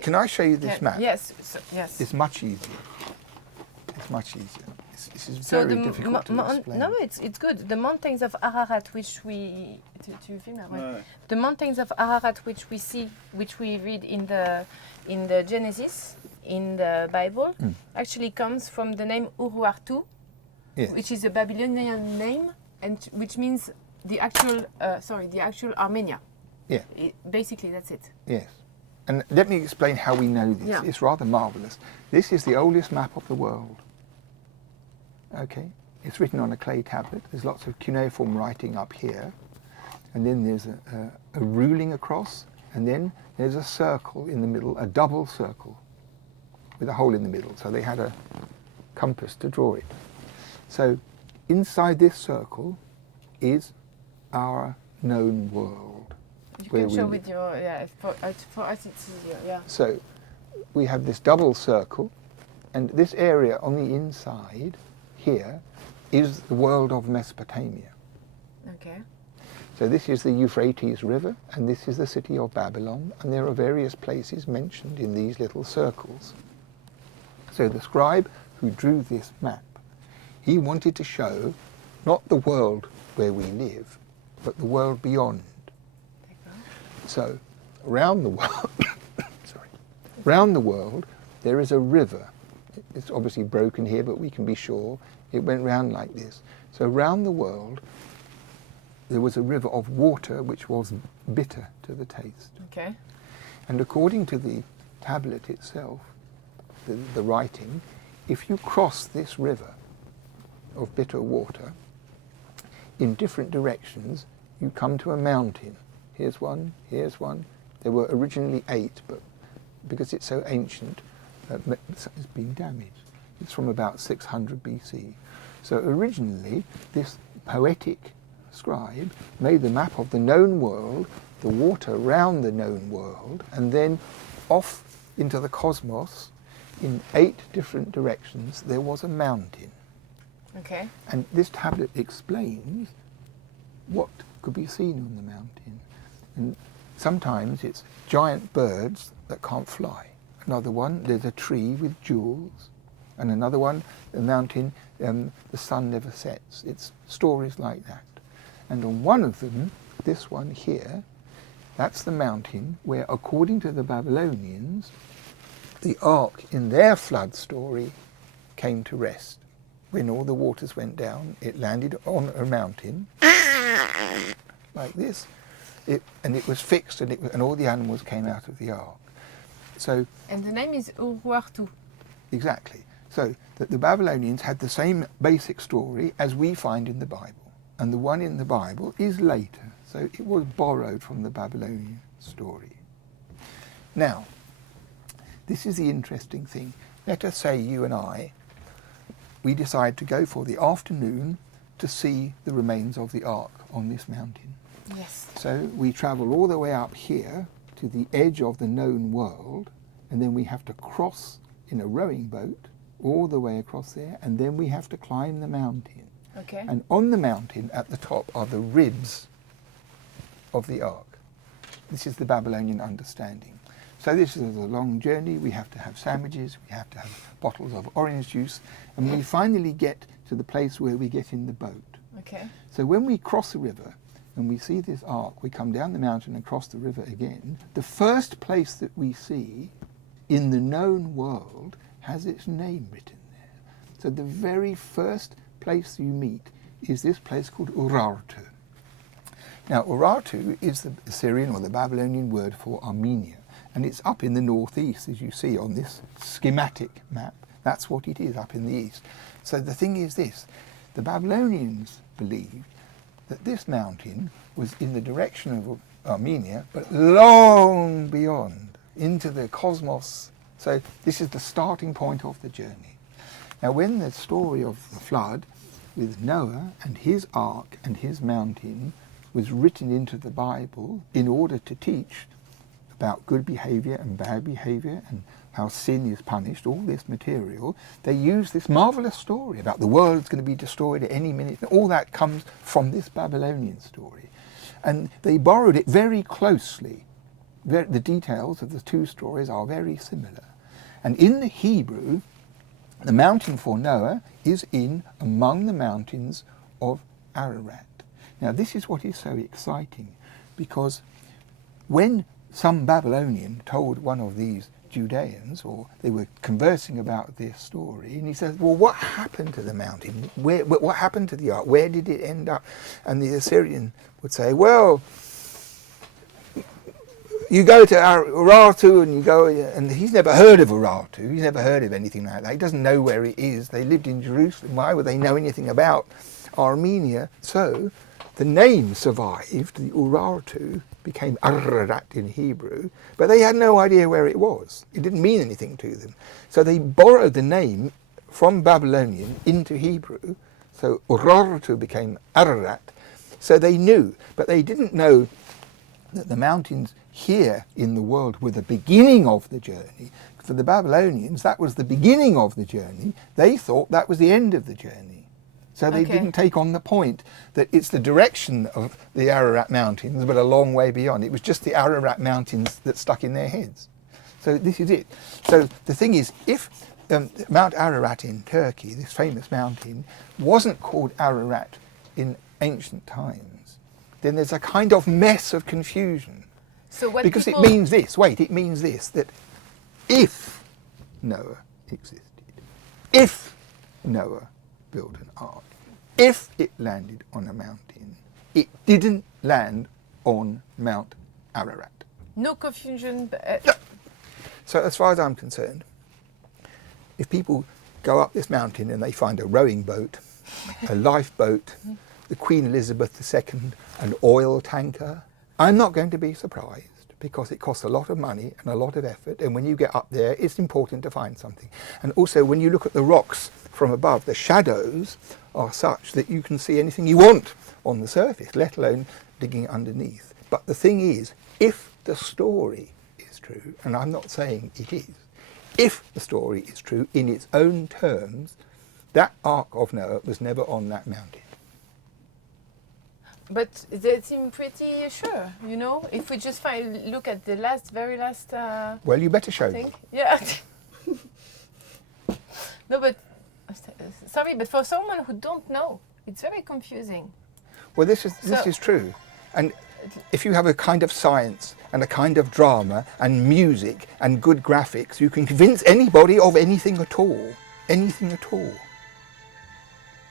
Can I show you this map? Yes, yes. It's much easier. It's much easier. This is very difficult to explain. No, it's good. The mountains of Ararat, which we the mountains of Ararat, which we see, which we read in the Genesis, in the Bible, actually comes from the name Urartu, yes. which is a Babylonian name, and which means the actual Armenia. Yeah. Basically, that's it. Yes. And let me explain how we know this. Yeah. It's rather marvellous. This is the oldest map of the world. Okay. It's written on a clay tablet. There's lots of cuneiform writing up here. And then there's a ruling across. And then there's a circle in the middle, a double circle with a hole in the middle. So they had a compass to draw it. So inside this circle is our known world. You can show with your, for us it's easier, yeah. So we have this double circle, and this area on the inside here is the world of Mesopotamia. Okay. So this is the Euphrates River, and this is the city of Babylon, and there are various places mentioned in these little circles. So the scribe who drew this map, he wanted to show not the world where we live, but the world beyond. So, around the world, around the world, there is a river. It's obviously broken here, but we can be sure it went round like this. So, around the world, there was a river of water which was bitter to the taste. Okay. And according to the tablet itself, the writing, if you cross this river of bitter water in different directions, you come to a mountain. Here's one, here's one. There were originally 8, but because it's so ancient, it's been damaged. It's from about 600 BC. So originally, this poetic scribe made the map of the known world, the water around the known world, and then off into the cosmos, in 8 different directions, there was a mountain. Okay. And this tablet explains what could be seen on the mountain. And sometimes it's giant birds that can't fly. Another one, there's a tree with jewels. And another one, the mountain, the sun never sets. It's stories like that. And on one of them, this one here, that's the mountain where, according to the Babylonians, the ark in their flood story came to rest. When all the waters went down, it landed on a mountain, like this. And it was fixed, and all the animals came out of the ark. So, and the name is Urartu. Exactly. So the Babylonians had the same basic story as we find in the Bible. And the one in the Bible is later. So it was borrowed from the Babylonian story. Now, this is the interesting thing. Let us say you and I, we decide to go for the afternoon to see the remains of the ark on this mountain. Yes. So we travel all the way up here to the edge of the known world, and then we have to cross in a rowing boat all the way across there, and then we have to climb the mountain. Okay. And on the mountain at the top are the ribs of the ark. This is the Babylonian understanding. So this is a long journey. We have to have sandwiches, we have to have bottles of orange juice, and we finally get to the place where we get in the boat. Okay. So when we cross the river and we see this ark, we come down the mountain and cross the river again. The first place that we see in the known world has its name written there. So the very first place you meet is this place called Urartu. Now Urartu is the Assyrian or the Babylonian word for Armenia, and it's up in the northeast, as you see on this schematic map. That's what it is, up in the east. So the thing is this, the Babylonians believed that this mountain was in the direction of Armenia, but long beyond, into the cosmos. So this is the starting point of the journey. Now when the story of the flood with Noah and his ark and his mountain was written into the Bible in order to teach about good behaviour and bad behaviour and how sin is punished, all this material, they use this marvellous story about the world's going to be destroyed at any minute. All that comes from this Babylonian story. And they borrowed it very closely the details of the two stories are very similar. And in the Hebrew, the mountain for Noah is in among the mountains of Ararat. Now this is what is so exciting, because when some Babylonian told one of these Judeans, or they were conversing about this story, and he says, well, what happened to the mountain? What happened to the ark? Where did it end up? And the Assyrian would say, well, you go to Urartu and you go, and he's never heard of Urartu. He's never heard of anything like that. He doesn't know where it is. They lived in Jerusalem. Why would they know anything about Armenia? So the name survived. The Urartu became Ararat in Hebrew, but they had no idea where it was. It didn't mean anything to them. So they borrowed the name from Babylonian into Hebrew. So Urartu became Ararat. So they knew, but they didn't know that the mountains here in the world were the beginning of the journey. For the Babylonians, that was the beginning of the journey. They thought that was the end of the journey. So they didn't take on the point that it's the direction of the Ararat Mountains, but a long way beyond. It was just the Ararat Mountains that stuck in their heads. So this is it. So the thing is, if Mount Ararat in Turkey, this famous mountain, wasn't called Ararat in ancient times, then there's a kind of mess of confusion. So what because it means this, it means this, that if Noah existed, if Noah built an ark, if it landed on a mountain, it didn't land on Mount Ararat. No confusion. So as far as I'm concerned, if people go up this mountain and they find a rowing boat, a lifeboat, the Queen Elizabeth II, an oil tanker, I'm not going to be surprised, because it costs a lot of money and a lot of effort, and when you get up there it's important to find something. And also when you look at the rocks from above, the shadows are such that you can see anything you want on the surface, let alone digging underneath. But the thing is, if the story is true, and I'm not saying it is, if the story is true in its own terms, that Ark of Noah was never on that mountain. But they seem pretty sure, you know. If we just look at the very last. Well, you better show me. Yeah. No, but sorry, but for someone who don't know, it's very confusing. Well, this is true, and if you have a kind of science and a kind of drama and music and good graphics, you can convince anybody of anything at all. Anything at all.